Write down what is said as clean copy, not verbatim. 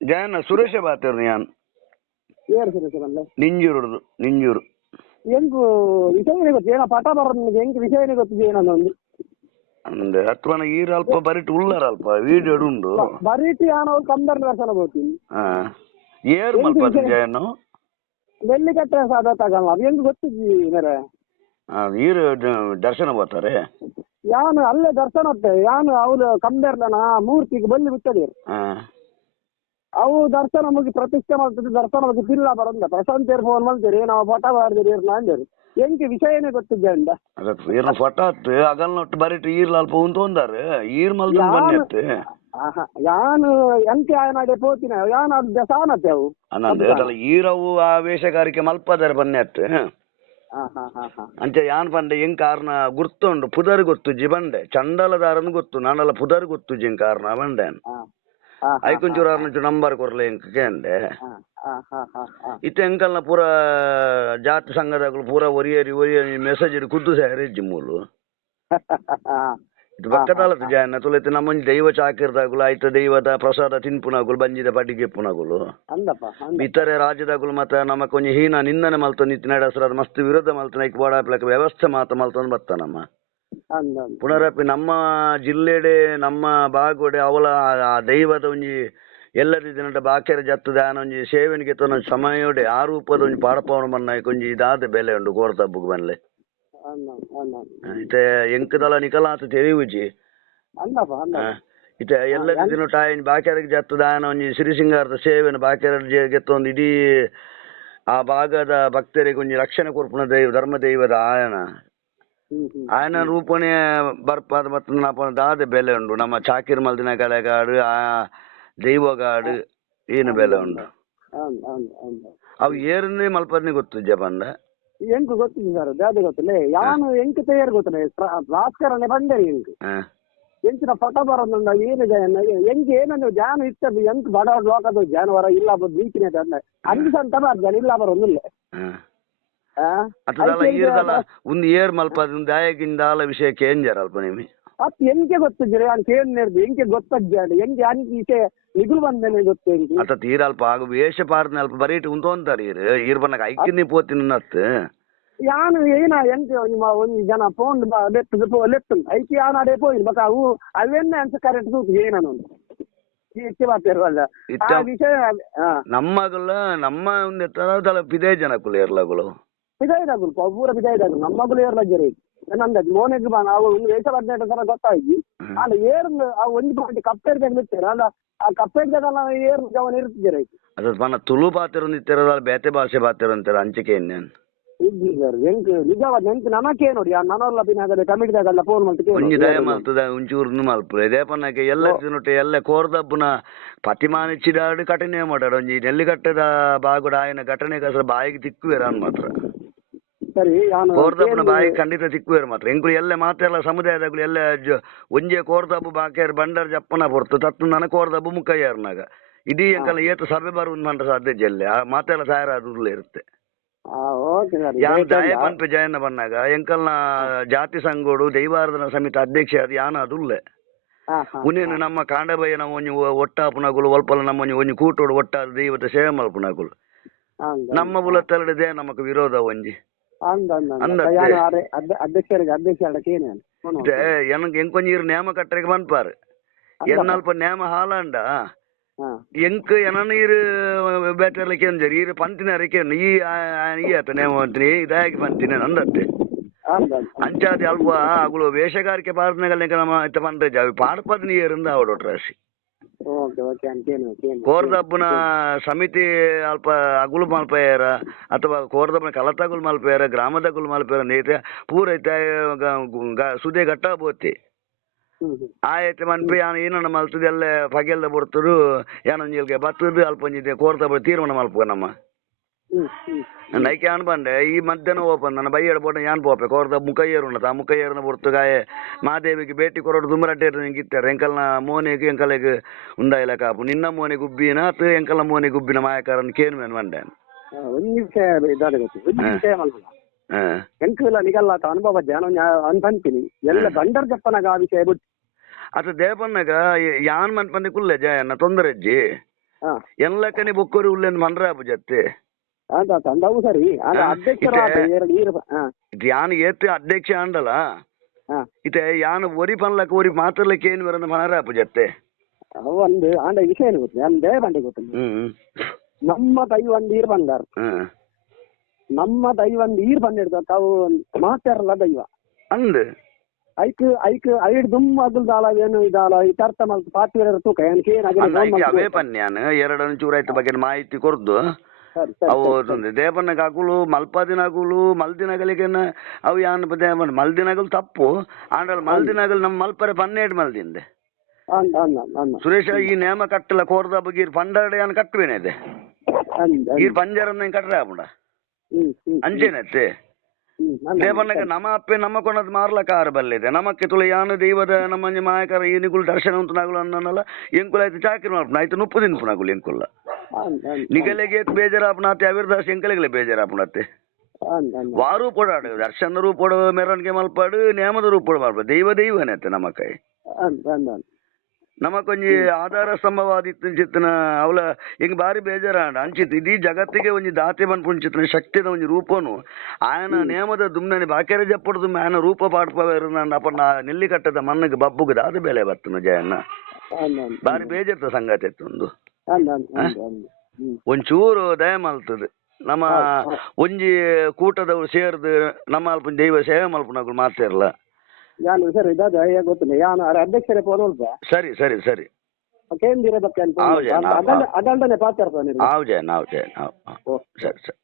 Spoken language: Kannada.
ಜಯಣ್ಣ ಸುರೇಶ ಬಾತೇರು ಯಾನ್ ಏರು ಸುರೇಶ ಬಂದ ನಿಂಜೂರು ನಿಂಜೂರು ಎಂಕು ವಿಷಯನೇ ಗೊತ್ತು ಏನ ಪಾಠ ಬರೋದು ನಿಮಗೆ ಎಂಕು ವಿಷಯನೇ ಗೊತ್ತಿದೆ ಏನೊಂದು ಅಂದೆ ಹತ್ವನ ಈರ ಅಲ್ಪ ಬರಿಟ್ ಉಳ್ಳಾರ ಅಲ್ಪ ವೀಡಿಯೋ ಉಂಡು ಬರೀತಿ ಯಾನ ಕಂಬರ್ ದರ್ಶನ ಹೋಗ್ತೀನಿ ಏರು ಮಲ್ಪ ಜಯಣ್ಣ ಬೆಳ್ಳಿ ಕಟ್ಟೆ ಸಾಧ ತಗಲ್ಲ ಅದು ಎಂಕು ಗೊತ್ತಿದ್ದಿ ಮೇರೆ ಈರು ದರ್ಶನ ಬರ್ತಾರೆ ಯಾನು ಅಲ್ಲೇ ದರ್ಶನ ಹೊತ್ತೆ ಯಾನು ಅವಳು ಕಂಬೆರ್ಲನ ಮೂರ್ತಿಗೆ ಬಲ್ಲಿ ಬಿಟ್ಟದೆ ಅವು ದರ್ಶನ ಮುಗಿ ಪ್ರತಿಷ್ಠೆ ಮಾಡ್ತದೆ ದರ್ಶನ ಮುಗಿ ಪಿಲ್ಲ ಬರಂದ ಪ್ರಶಾಂತ್ ಫೋನ್ ಮಾಡ್ತೀರಿ ನಾವು ಫೋಟೋ ಬಾರ್ದಿರಿ ನಾಂದೇರಿ ಎಂಕೆ ವಿಷಯನೇ ಗೊತ್ತಿದ್ದೆ ಅಂದ ಈರ್ನ ಫೋಟೋ ಹತ್ತು ಅಗಲ್ನೊಟ್ಟು ಬರಿಟ್ ಈರ್ಲ ಅಲ್ಪ ಉಂತೊಂದಾರು ಈರ್ ಮಲ್ದ ಬನ್ನಿ ಯಾನು ಎಂಕೆ ಆಯನಾಡೆ ಪೋತಿನ ಯಾನು ಅದು ಸಾನತ್ತೆ ಅವು ಅನ್ನಂದು ಈರವು ಆ ವೇಷಗಾರಿಕೆ ಮಲ್ಪದಾರೆ ಬನ್ನಿ ಅತ್ತು ಅಂಚೆ ಯಾನ್ ಪಂಡೆ ಹೆಂಗ್ ಕಾರಣ ಗುರ್ತುಂಡು ಪುದರ್ ಗೊತ್ತುಜಿ ಬಂಡೆ ಚಂಡಲದಾರನ್ ಗೊತ್ತು ನಾನಲ್ಲ ಪುದರ್ ಗೊತ್ತುಜಿ ಕಾರಣ ಬಂಡೆ ಐಕೊಂಚೂರು ಆರ್ನಂಚು ನಂಬರ್ ಕೊರ್ಲೆ ಎಂಕ್ ಕೇಂಡೆ ಇತ್ತೆ ಎಂಕಲ್ನ ಪೂರ ಜಾತಿ ಸಂಘದಗಳು ಪೂರ ಒರಿಯರಿ ಮೆಸೇಜ್ ಇಡು ಕುದ್ದು ಸೇರಿಜ್ಜಿ ಮೂಲು ಇದು ಪಕ್ಕದಲ್ಲದ ಜಾಯನ ತುಲೈತೆ ನಮ್ಮಂಜಿ ದೈವ ಚಾಕಿರ್ದಾಗುಲು ಆಯ್ತ ದೈವದ ಪ್ರಸಾದ ತಿನ್ಪುನಾಗುಲು ಬಂಜಿದ ಪಡಿಗೆ ಪುನಾಗುಲು ಇತರೆ ರಾಜ್ಯದಾಗುಲು ಮತ್ತೆ ನಮ್ಮ ಕೊಂಚ ಹೀನ ನಿಂದನೆ ಮಲ್ತ ನಿತ್ತಿ ನಡೆಸ್ರದ ಮಸ್ತ್ ವಿರೋಧ ಮಲ್ತನ ಐಕ್ ಬೋಡಾಪ್ಲಕ ವ್ಯವಸ್ಥೆ ಮಾತ ಮಲ್ತಂದು ಬತ್ತ ನಮ್ಮ ಪುನರಪಿ ನಮ್ಮ ಜಿಲ್ಲೆಡೆ ನಮ್ಮ ಬಾಗೋಡೆ ಅವಳ ಆ ದೈವದ ಒಂಜಿ ಎಲ್ಲರಿ ದಿನದ ಬಾಕ್ಯರ ಜತ್ತದ ಒಂಜಿ ಸೇವೆನಿಗೆ ತೊನ ಸಮಯೋಡೆ ಆ ರೂಪದ ಒಂಜಿ ಪಾಡಪವನ ಮನ್ನ ಕೊಂಜಿ ಇದಾದ ಬೆಲೆ ಉಂಡು ಕೋರ್ತಬ್ಬಗ್ ಬನ್ಲೆ ಇತ್ತೆ ಎಂಕದಲ ನಿಕಲಾತ ತೆರಿವುಜಿ ಇತ್ತೆ ಎಲ್ಲರಿ ದಿನ ಟಾಯ್ ಬಾಕ್ಯರಿಗೆ ಜತ್ತದ ಒಂಜಿ ಸಿರಿಸಿಂಗಾರದ ಸೇವೆನ ಬಾಕ್ಯರ ಗೆತ್ತೊಂದು ಇಡೀ ಆ ಭಾಗದ ಭಕ್ತರಿಗೆ ಒಂಜಿ ರಕ್ಷಣೆ ಕೊರ್ಪುನ ದೈವ ಧರ್ಮ ದೈವದ ಆಯನ ರೂಪಣೆ ಬರ್ಪಾದ ಮತ್ತು ನಾಪ ದಾದ ಬೆಲೆ ಉಂಡು ನಮ್ಮ ಚಾಕಿರ್ ಮಲ್ದಿನ ಕಳೆಗಾಡು ಆ ದೈವಗಾಡು ಏನು ಬೆಲೆ ಉಂಡು ಅವು ಏರನ್ನೇ ಮಲ್ಪದ್ನೆ ಗೊತ್ತು ಜಪಂದ ಎಂಕು ಗೊತ್ತಿದೆ ಸರ್ ದಾದೆ ಗೊತ್ತಲೇ ಯಾನು ಎಂಕು ತಯಾರು ಗೊತ್ತಲೇ ಭಾಸ್ಕರನೆ ಬಂದರಿ ಎಂಕು ಎಂಚಿನ ಫೋಟೋ ಬರೋದು ಏನಿದೆ ಎಂಕ್ ಏನಂದ್ರೆ ಜಾನ ಇರ್ತದೆ ಎಂಕ್ ಬಡ ಲೋಕದ ಜಾನುವಾರ ಇಲ್ಲ ಬದ್ ಬೀಚಿನ ಅಂಜು ಅಂತ ಬರ್ದಾನೆ ಇಲ್ಲ ಬರೋದಿಲ್ಲ ಒಂದು ಏರ್ ಮಲ್ಪ ದಾಯಕಿಂದಾಲ ವಿಷಯಕ್ಕೆ ಏನ್ ಜರಲ್ಪ ನಿಮಗೆ ಅತ್ ಎಂಕೆ ಗೊತ್ತಿದ್ದೀರಿ ಅಂತ ಏನಿರ್ದು ಎಂಕೆ ಗೊತ್ತಾಗ್ಯಾಡು ಎಂಕೆ ಅನ್ ವಿಷಯ ನಿಗುಲು ಬಂದೇನೆ ಗೊತ್ತು ಎಂಕೆ ಅತ್ತ ತೀರಲ್ಪ ಆಗ ವೇಷ ಪಾರ್ನ ಅಲ್ಪ ಬರೀಟ್ ಉಂತೊಂತಾರೆ ಈರ್ ಬನ್ನಕ ಐಕ್ಯನೇ ಪೋತಿನ ನತ್ ಯಾನು ಏನ ಎಂಕೆ ಒಂದು ಜನ ಫೋನ್ ಲೆತ್ತು ಐಕಿ ಯಾನು ಅದೇ ಪೋಯಿ ಬಟ್ ಅವು ಅವೆನ್ನೇ ಅನ್ಸ ಕರೆಕ್ಟ್ ಸೂತು ಏನನು ಇಕ್ಕೆ ಬರ್ತಿರಲ್ಲ ಆ ವಿಷಯ ನಮ್ಮಗಲ್ಲ ನಮ್ಮ ಒಂದು ತರದಲ್ಲ ಪಿದೇ ಜನಕ್ಕಳು ಏರ್ಲಗಳು ಬಿದಾಯಿದಾಗುಲ್ ಪೂರ ಬಿದಾಯಿದಾಗುಲ್ ನಮ್ಮಗಳು ಏರ್ಲಜ್ಜರಿ ನಂದದು ಮೋನೆಗ್ ನಾವು ಒಂದು ವೇಷ ಹದಿನೆಂಟು ಸಲ ಗೊತ್ತಾಗಿ ಅಲ್ಲ ಏರ್ಲು ಆ ಒಂದು ಪಾಯಿಂಟ್ ಕಪ್ಪೆಡ್ದಾಗ ನಿಲ್ತೇನೆ ಅಲ್ಲ ಆ ಕಪ್ಪೆಡ್ದಾಗ ಏರ್ಲು ಜವನ ಇರ್ತಿದ್ದೀರ ಅದು ಮನ ತುಳು ಪಾತಿರ ನಿಂತಿರೋದಲ್ಲ ಬೇತೆ ಭಾಷೆ ಪಾತಿರ ಅಂತಾರೆ ಅಂಚಿಕೆ ಇನ್ನೇನು ಇದ್ದಿ ಸರ್ ಎಂಕ್ ನಿಜವಾದ ಎಂಕ್ ನಮಕೇ ನೋಡಿ ಆ ನನಲ್ಲ ಪಿನಾಗದೆ ಕಮಿಟಿದಾಗಲ್ಲ ಫೋನ್ ಮಾಡ್ತೀವಿ ಒಂಜಿ ದಯ ಮಲ್ತದ ಒಂಚೂರು ಮಲ್ಪು ಇದೇ ಪನ್ನಕ್ಕೆ ಎಲ್ಲ ತಿನ್ನೊಟ್ಟೆ ಎಲ್ಲ ಕೋರ್ದಬ್ಬನ ಪತಿಮಾನಿಚ್ಚಿದಾಡು ಕಠಿಣ ಮಾಡಾಡು ಒಂಜಿ ನೆಲ್ಲಿಗಟ್ಟದ ಬಾಗುಡ ಆಯನ ಘಟನೆ ಕಸರ ಬಾಯಿಗೆ ತಿಕ್ಕುವೇರ ಅನ್ ಮಾತ್ರ ಸರಿ ಕೋರ್ದಬ್ಬನ ಬಾಯಿ ಖಂಡಿತ ತಿಕ್ಕುವೇರು ಮಾತ್ರ ಎಂಕುಲು ಎಲ್ಲ ಮಾತೆಲ್ಲ ಸಮುದಾಯದಾಗಲು ಎಲ್ಲ ಒಂಜೆ ಕೋರ್ದಬ್ಬು ಬಾಕಿಯಾರು ಬಂಡರ್ ಜಪ್ಪನ ಹೊರ್ತು ತತ್ತು ನನ್ನ ಕೋರ್ದಬ್ಬು ಮುಕ್ಕಯ್ಯಾರ್ನಾಗ ಇಡೀ ಎಂಕಲ್ಲ ಏತು ಸಭೆ ಬರುವುದು ಮಂಟ ಸಾಧ್ಯ ಜಲ್ಲೆ ಆ ಮಾತೆಲ್ಲ ಸಾಯರಾದುರ್ಲೆ ಇರುತ್ತೆ ಯಾನ್ ದಯ ಪನ್ಪೆ ಜಯನ್ನ ಬನ್ನಾಗ ಎಂಕಲ್ನ ಜಾತಿ ಸಂಘೋಡು ದೈವಾರಾಧನಾ ಸಮಿತಿ ಅಧ್ಯಕ್ಷ ಅದು ಯಾನ ಅದುಲ್ಲೆ ಉನೇನು ನಮ್ಮ ಕಾಂಡಬಯ್ಯ ನಮ್ಮ ಒಂಜಿ ಒಟ್ಟಾಪುನಗುಲು ಒಲ್ಪಲ ನಮ್ಮ ಒಂಜಿ ಕೂಟೋಡು ಒಟ್ಟಾದ ದೈವದ ಸೇವೆ ಮಲ್ಪುನಗುಲು ನಮ್ಮ ಬುಲತ್ತಲ್ಲದೆ ನಮಕ್ ವಿರೋಧ ಒಂಜಿ ಅಧ್ಯಕ್ಷರಿಗೆ ಅಧ್ಯಕ್ಷ ಎನಕ್ ಎಂಕೊಂಜೀರ್ ನೇಮ ಕಟ್ಟರಿಗೆ ಬಂದ್ಪಾರು ಎನ್ನಲ್ಪ ನೇಮ ಹಾಲಾಂಡ ಎಂಕ್ ಎನನೀರು ಬೇಟರ್ಲಿಕ್ಕೆ ಅಂಜರಿ ಈರು ಪಂತಿನರಕ್ಕೆ ಈ ಆತ ನೇಮ ಅಂತೀನಿ ಇದಾಗಿ ಪಂತಿನ ನಂದತ್ತೆ ಅಂಚಾದಿ ಅಲ್ಪ ಅಗಳು ವೇಷಗಾರಿಕೆ ಪಾರ್ದನೆಗಳ ನಮ್ಮ ಇತ್ತ ಪಂಡ್ರೆ ಜಾವಿ ಪಾಡ್ಪದ್ ನೀರಿಂದ ಅವಡೋಟ್ ರಾಶಿ ಕೋರ್ದಬ್ಬನ ಸಮಿತಿ ಅಲ್ಪ ಅಗುಲು ಮಲ್ಪೇರ ಅಥವಾ ಕೋರ್ದಬ್ಬನ ಕಲತಗುಲ್ ಮಲ್ಪೇರ ಗ್ರಾಮದಗುಲ್ ಮಲ್ಪೇರ ನೇತೆ ಪೂರೈತ ಸುದೆ ಗಟ್ಟ ಬೋತಿ ಆಯ್ತು ಮನ್ಪಿ ಏನನ್ನ ಮಲ್ತದ ಎಲ್ಲ ಪಗೆಲ್ದ ಬಿಡ್ತರು ಏನಂಜಿಲ್ಗೆ ಬತ್ತದು ಅಲ್ಪಂಜಿದೆ ಕೋರ್ದಬ್ಬ ತೀರ್ಮಾನ ಮಲ್ಪ ನಮ್ಮ ನೈಕೆ ಅನ್ಬಂಡೆ ಈ ಮಧ್ಯಾಹ್ನ ಓಪನ್ ನನ್ನ ಬೈಯಡ ಬೋಟ ಯಾನ್ ಪೋಪೆ ಕೋರ್ದ ಮುಖಯ್ಯರು ಉಣ್ಣತ ಆ ಮುಖಯ್ಯರನ್ನ ಬುಡ್ತುಗಾಯ ಮಾದೇವಿಗೆ ಭೇಟಿ ಕೊರೋಡು ದುಮ್ಮರಟ್ಟೆ ಗಿತ್ತಾರೆ ಎಂಕಲ್ನ ಮೋನಿಗೆ ಎಂಕಲೆಗೆ ಉಂದಾಯಿಲ ಕಾಪು ನಿನ್ನ ಮೋನೆ ಗುಬ್ಬಿನ ಅಥವಾ ಎಂಕಲ್ನ ಮೋನೆ ಗುಬ್ಬಿನ ಮಾಯಕಾರನ್ ಕೇನು ಮೇನ್ ಬಂಡೆ ಎಂಕಲ್ಲ ನಿಗಲ್ಲ ಅನುಭವ ಜಾನ ಅಂತೀನಿ ಎಲ್ಲ ಬಂಡರ್ ಜಪ್ಪನಾಗ ಆ ವಿಷಯ ಬಿಟ್ಟು ಅತ ದೇಪನ್ನಾಗ ಯಾನ್ ಮನ್ಪಂದೆ ಕುಲ್ಲೆ ಜಯನ್ನ ತೊಂದರೆಜ್ಜಿ ಎಲ್ಲಕ್ಕನಿ ಬೊಕ್ಕೂರಿ ಉಲ್ಲೆನ್ ಮನ್ರಾಪು ಜತ್ತೆ ಸರಿ ಯಾನ್ ಏತ್ ಅಧ್ಯಕ್ಷ ಅಂಡಲ ಇತ್ತೆ ಯಾನ್ ಒರಿ ಪನ್ಲಕ್ ಒರಿ ಮಾತಾಡ್ಲಿಕ್ಕೆ ಏನ್ ಬರಂದ ಮನರಾಪು ಜತ್ತೆ ಒಂದು ಆಂಡ ವಿಷಯ ಗೊತ್ತು ನಾನು ಬೇರೆ ಬಂಡೆ ಗೊತ್ತು ನಮ್ಮ ದೈ ಒಂದು ಈರ್ ಬಂದಾರ ನಮ್ಮ ದೈ ಒಂದು ಈರ್ ಬಂದಿಡ್ದ ತಾವು ಮಾತಾರಲ್ಲ ದೈವ ಅಂದ್ ಐಕ್ ಐಕ್ ಐಡ್ ದುಮ್ ಅದುಲ್ ದಾಲ ಏನು ಇದಾಲ ಈ ತರ್ತ ಮಲ್ತು ಪಾತಿರ ತೂಕ ಅವೇ ಪನ್ಯಾನ್ ಎರಡು ಚೂರಾಯ್ತ ಬಗ್ಗೆ ಮಾಹಿತಿ ಕೊರ್ದು ಅವು ದೇವಣ್ಣಗ ಹಾಕುಲು ಮಲ್ಪದಿನಾಗುಲು ಮಲ್ದಿನಗಲಿಗೆನ ಅವು ಯಾನ್ ದೇವಣ್ಣ ಮಲ್ದಿನಗಲ್ ತಪ್ಪು ಆಂಡಲ್ ಮಲ್ದಿನಗಲ್ ನಮ್ಮ ಮಲ್ಪರೆ ಪನ್ನೆರಡು ಮಲ್ದಿಂದೆ ಸುರೇಶ ಈ ನೇಮ ಕಟ್ಟಲ ಕೋರ್ದ ಬಗೀರ್ ಪಂಡರಡೆ ಯಾನ್ ಕಟ್ಟುವೇನೆ ಈ ಪಂಜರನ್ನ ಕಟ್ರೆ ಆಪುಂಡ ಅಂಚೆನತ್ತೆ ದೇವಣ್ಣಗ ನಮ್ಮ ಅಪ್ಪೆ ನಮ್ಮ ಕೊನದ್ ಮಾರ್ಲಕ ಆರು ಬಲ್ಲಿದೆ ನಮಕ್ಕೆ ತುಳು ಯಾನು ದೈವದ ನಮ್ಮ ಮಾಯಕರ ಏನಿಗುಳು ದರ್ಶನ ಉಂಟು ನಾಗುಲು ಅನ್ನಲ್ಲ ಎಂಕುಲ ಆಯ್ತು ಚಾಕಿರಿ ಮಾಡ್ಪುಣ ಆಯ್ತು ನುಪ್ಪು ತಿನ್ಪುನಾಗುಲು ಎಂಕುಲ್ಲ ನಿಗಲೆಗೆ ಬೇಜಾರಾಪುಣತೆ ಅವಿರ್ದಾಸ್ ಎಂಕಲೆಗಲೆ ಬೇಜಾರಾಪುಣತೆ ವಾರು ಪೋಡಾಡು ದರ್ಶನ ರೂಪೋಡು ಮೆರವಣಿಗೆ ಮಲ್ಪಾಡು ನೇಮದ ರೂಪೋಡು ಮಾಡ್ಬೋದು ದೈವ ದೈವನತ್ತೆ ನಮ್ಮ ಕೈ ನಮಕೊಂಜಿ ಆಧಾರ ಸ್ತಂಭವಾದಿತ್ತು ಚಿತ್ತನ ಅವಳ ಹಿಂಗ್ ಬಾರಿ ಬೇಜಾರಾಂಡ ಅಂಚಿತ್ತು ಇಡೀ ಜಗತ್ತಿಗೆ ಒಂಜಿ ದಾತೆ ಬಂದ್ಪುಂಚಿತ್ತನ ಶಕ್ತಿದ ಒಂಜಿ ರೂಪನು ಆಯನ ನೇಮದ ದುಮ್ನನಿ ಬಾಕೆರೆ ಜಪ್ಪಡು ದುಮ್ಮೆ ಆಯನ ರೂಪ ಪಾಡ್ಪವೇರುಂಡ ಅಪ್ಪ ನೆಲ್ಲಿ ಕಟ್ಟದ ಮಣ್ಣಿಗೆ ಬಬ್ಬುಗದ ಅದು ಬೆಲೆ ಬರ್ತನು ಜಯಣ್ಣ ಬಾರಿ ಬೇಜಾರ್ತ ಸಂಗತಿ ಇತ್ತು ಒಂದು ಒಂಚೂರು ದಯ ಮಲ್ತದ ನಮ್ಮ ಒಂಜಿ ಕೂಟದವ್ರು ಸೇರ್ದು ನಮ್ಮ ಅಲ್ಪ ದೈವ ಸೇವೆ ಮಲ್ಪನಗಳು ಮಾತಾರಲ್ಲ ನಾನು ಸರ್ ಇದಾದ ಗೊತ್ತಿಲ್ಲ ಯಾನು ಅಧ್ಯಕ್ಷರೇ ಪೋನಲ್ಪ ಸರಿ ಸರಿ ಸರಿ ಕೇಂದ್ರ ಅದಲ್ದನೆ ಪಾತ್ರ ಹೌದೇನು ಹೌದೇನು ಸರಿ ಸರಿ